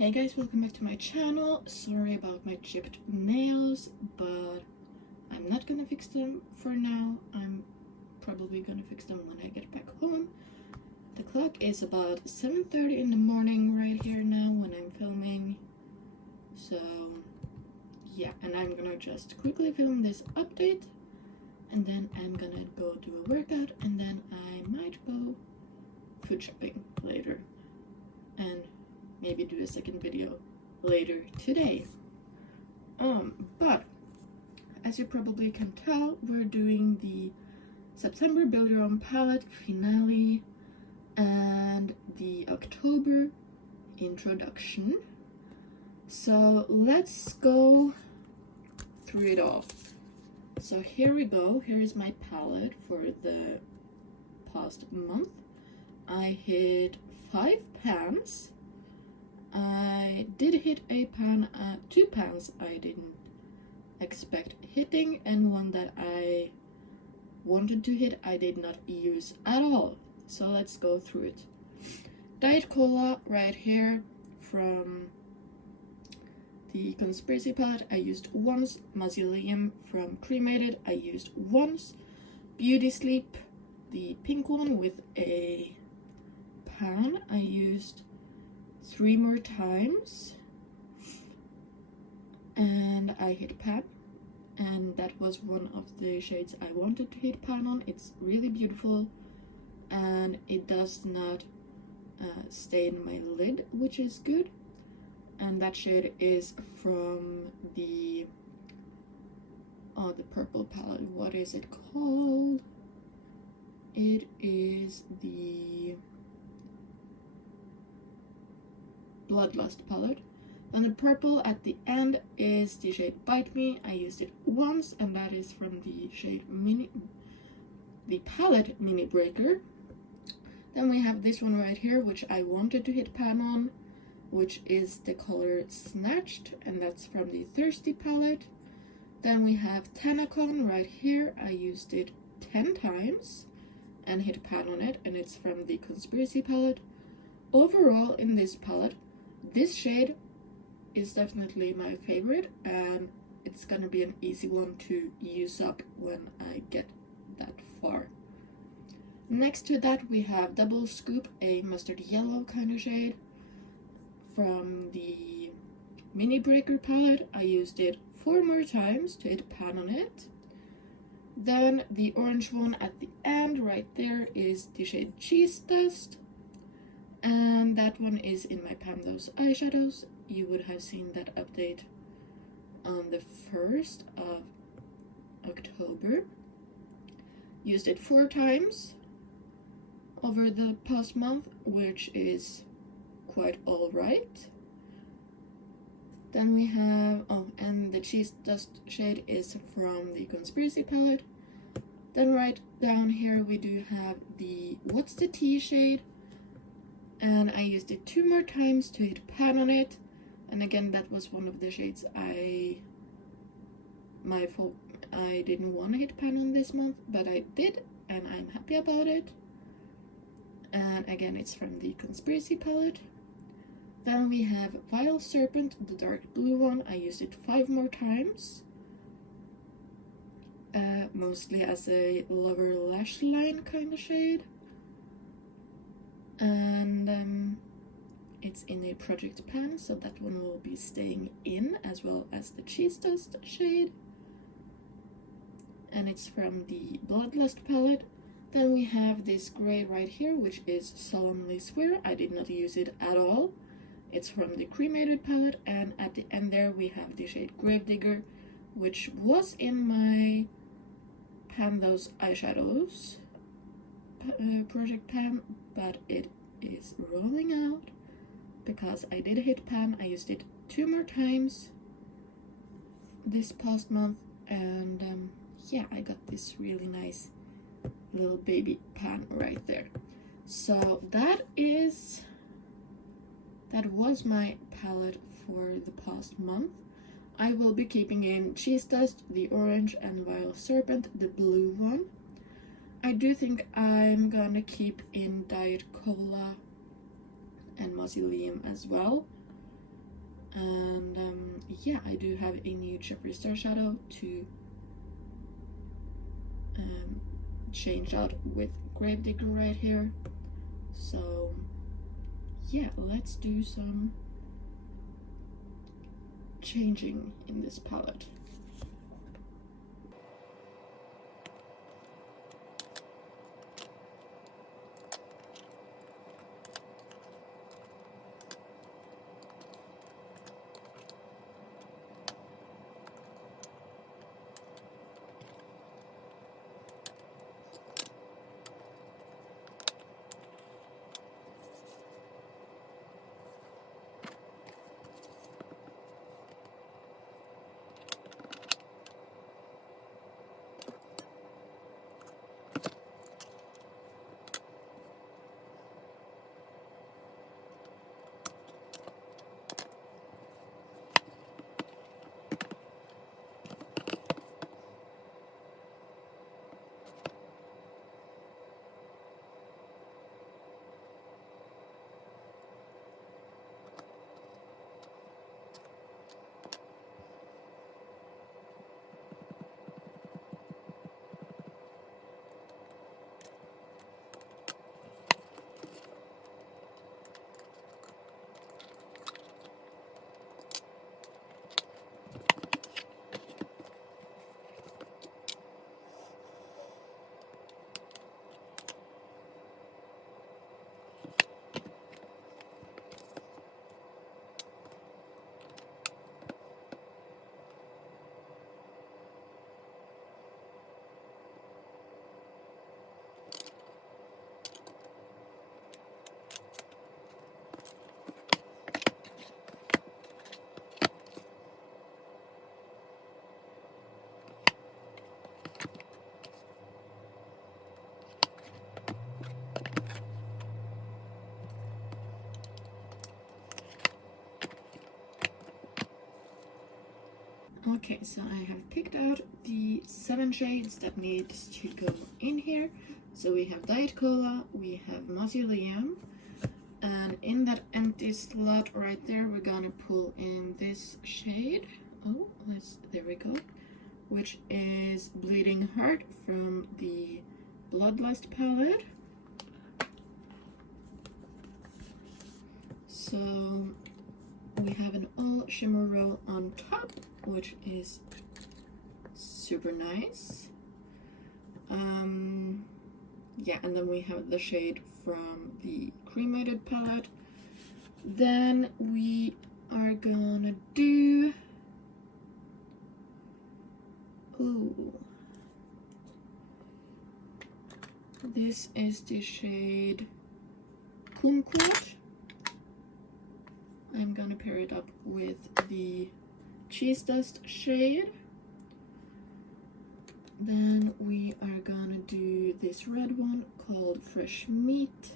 Hey guys, welcome back to my channel. Sorry about my chipped nails, but I'm not gonna fix them for now. I'm probably gonna fix them when I get back home. The clock is about 7:30 in the morning right here now when I'm filming. So yeah, and I'm gonna just quickly film this update, and then I'm gonna go do a workout, and then I might go food shopping later. And maybe do a second video later today. But as you probably can tell, we're doing the September Build Your Own Palette finale and the October introduction. So let's go through it all. So here we go. Here is my palette for the past month. I hit 5 pans. I did hit a pan, 2 pans I didn't expect hitting, and one that I wanted to hit I did not use at all. So let's go through it. Diet Cola right here from the Conspiracy palette I used once. Mausoleum from Cremated I used once. Beauty Sleep, the pink one with a pan, I used 3 more times, and I hit pan, and that was one of the shades I wanted to hit pan on. It's really beautiful, and it does not stain my lid, which is good. And that shade is from the purple palette. What is it called? It is the Bloodlust palette. And the purple at the end is the shade Bite Me. I used it once, and that is from the shade the palette Mini Breaker. Then we have this one right here, which I wanted to hit pan on, which is the color Snatched, and that's from the Thirsty palette. Then we have Tanacon right here. I used it 10 times and hit pan on it, and it's from the Conspiracy palette. Overall, in this palette, this shade is definitely my favorite, and it's gonna be an easy one to use up when I get that far. Next to that, we have Double Scoop, a mustard yellow kind of shade from the Mini Breaker palette. I used it 4 more times to hit pan on it. Then the orange one at the end right there is the shade Cheese Dust, and that one is in my Pan Those eyeshadows. You would have seen that update on the 1st of October. Used it 4 times over the past month, which is quite alright. Then we have, and the Cheese Dust shade is from the Conspiracy palette. Then right down here we do have the What's the Tea shade, and I used it 2 more times to hit pan on it. And again, that was one of the shades my fault, I didn't want to hit pan on this month, but I did, and I'm happy about it. And again, it's from the Conspiracy palette. Then we have Vile Serpent, the dark blue one. I used it 5 more times, mostly as a lower lash line kind of shade. And it's in a project pan, so that one will be staying in, as well as the Cheese Dust shade, and it's from the Bloodlust palette. Then we have this gray right here, which is Solemnly Swear. I did not use it at all. It's from the Cremated palette, and at the end there we have the shade Gravedigger, which was in my Pan Those eyeshadows project pan, but it is rolling out because I did hit pan. I used it 2 more times this past month, and yeah, I got this really nice little baby pan right there. So that was my palette for the past month. I will be keeping in Cheese Dust, the orange, and Vile Serpent, the blue one. I do think I'm gonna keep in Diet Cola and Mausoleum as well. And yeah, I do have a new Jeffree Star shadow to change out with Gravedigger right here. So yeah, let's do some changing in this palette. Okay, so I have picked out the 7 shades that needs to go in here. So we have Diet Cola, we have Mausoleum, and in that empty slot right there, we're gonna pull in this shade. Oh, there we go. Which is Bleeding Heart from the Bloodlust palette. So we have an all shimmer row on top, which is super nice. Yeah, and then we have the shade from the cremated palette. Then we are gonna do, ooh, this is the shade Kumquat. I'm gonna pair it up with the Cheese Dust shade. Then we are gonna do this red one called Fresh Meat.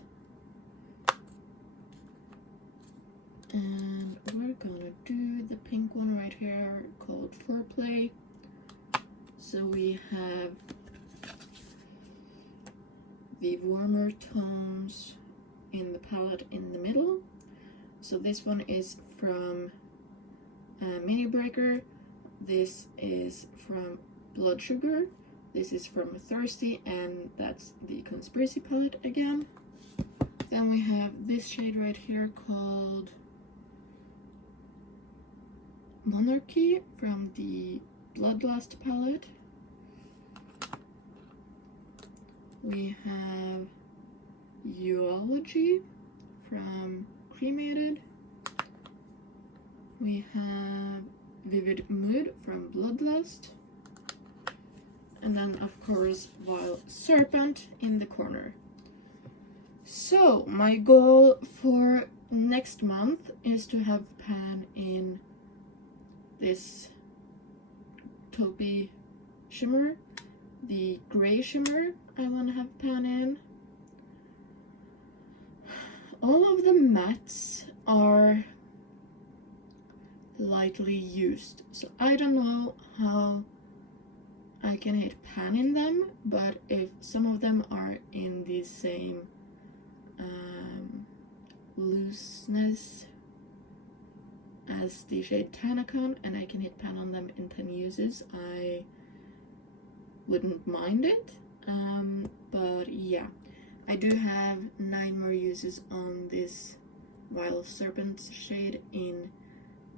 And we're gonna do the pink one right here called Foreplay. So we have the warmer tones in the palette in the middle. So this one is from Mini Breaker. This is from Blood Sugar. This is from Thirsty, and that's the Conspiracy palette again. Then we have this shade right here called Monarchy from the Bloodlust palette. We have Eulogy from Cremated. We have Vivid Mood from Bloodlust. And then, of course, Vile Serpent in the corner. So, my goal for next month is to have pan in this taupey shimmer, the gray shimmer I want to have pan in. All of the mattes are lightly used, so I don't know how I can hit pan in them, but if some of them are in the same looseness as the shade Tanacon, and I can hit pan on them in 10 uses, I wouldn't mind it. But yeah, I do have 9 more uses on this Wild Serpent shade in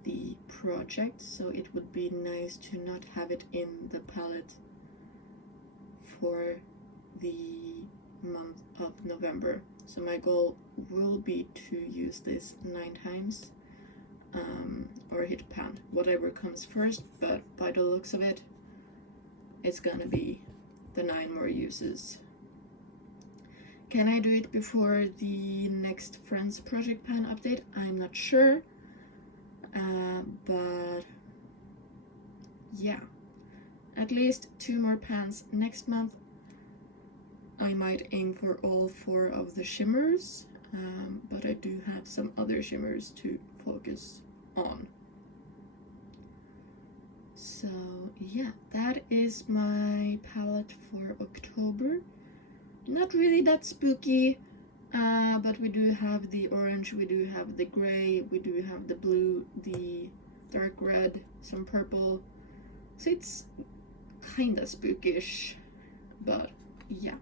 the project, so it would be nice to not have it in the palette for the month of November. So my goal will be to use this 9 times, or hit pan, whatever comes first, but by the looks of it, it's gonna be the 9 more uses. Can I do it before the next Friends Project pan update? I'm not sure, but yeah, at least 2 more pans next month. I might aim for all 4 of the shimmers, but I do have some other shimmers to focus on. So yeah, that is my palette for October. Not really that spooky, but we do have the orange, we do have the gray, we do have the blue, the dark red, some purple. So it's kinda spookish, but yeah.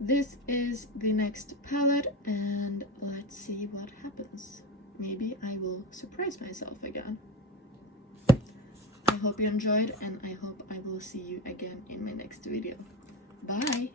This is the next palette, and let's see what happens. Maybe I will surprise myself again. I hope you enjoyed, and I hope I will see you again in my next video. Bye!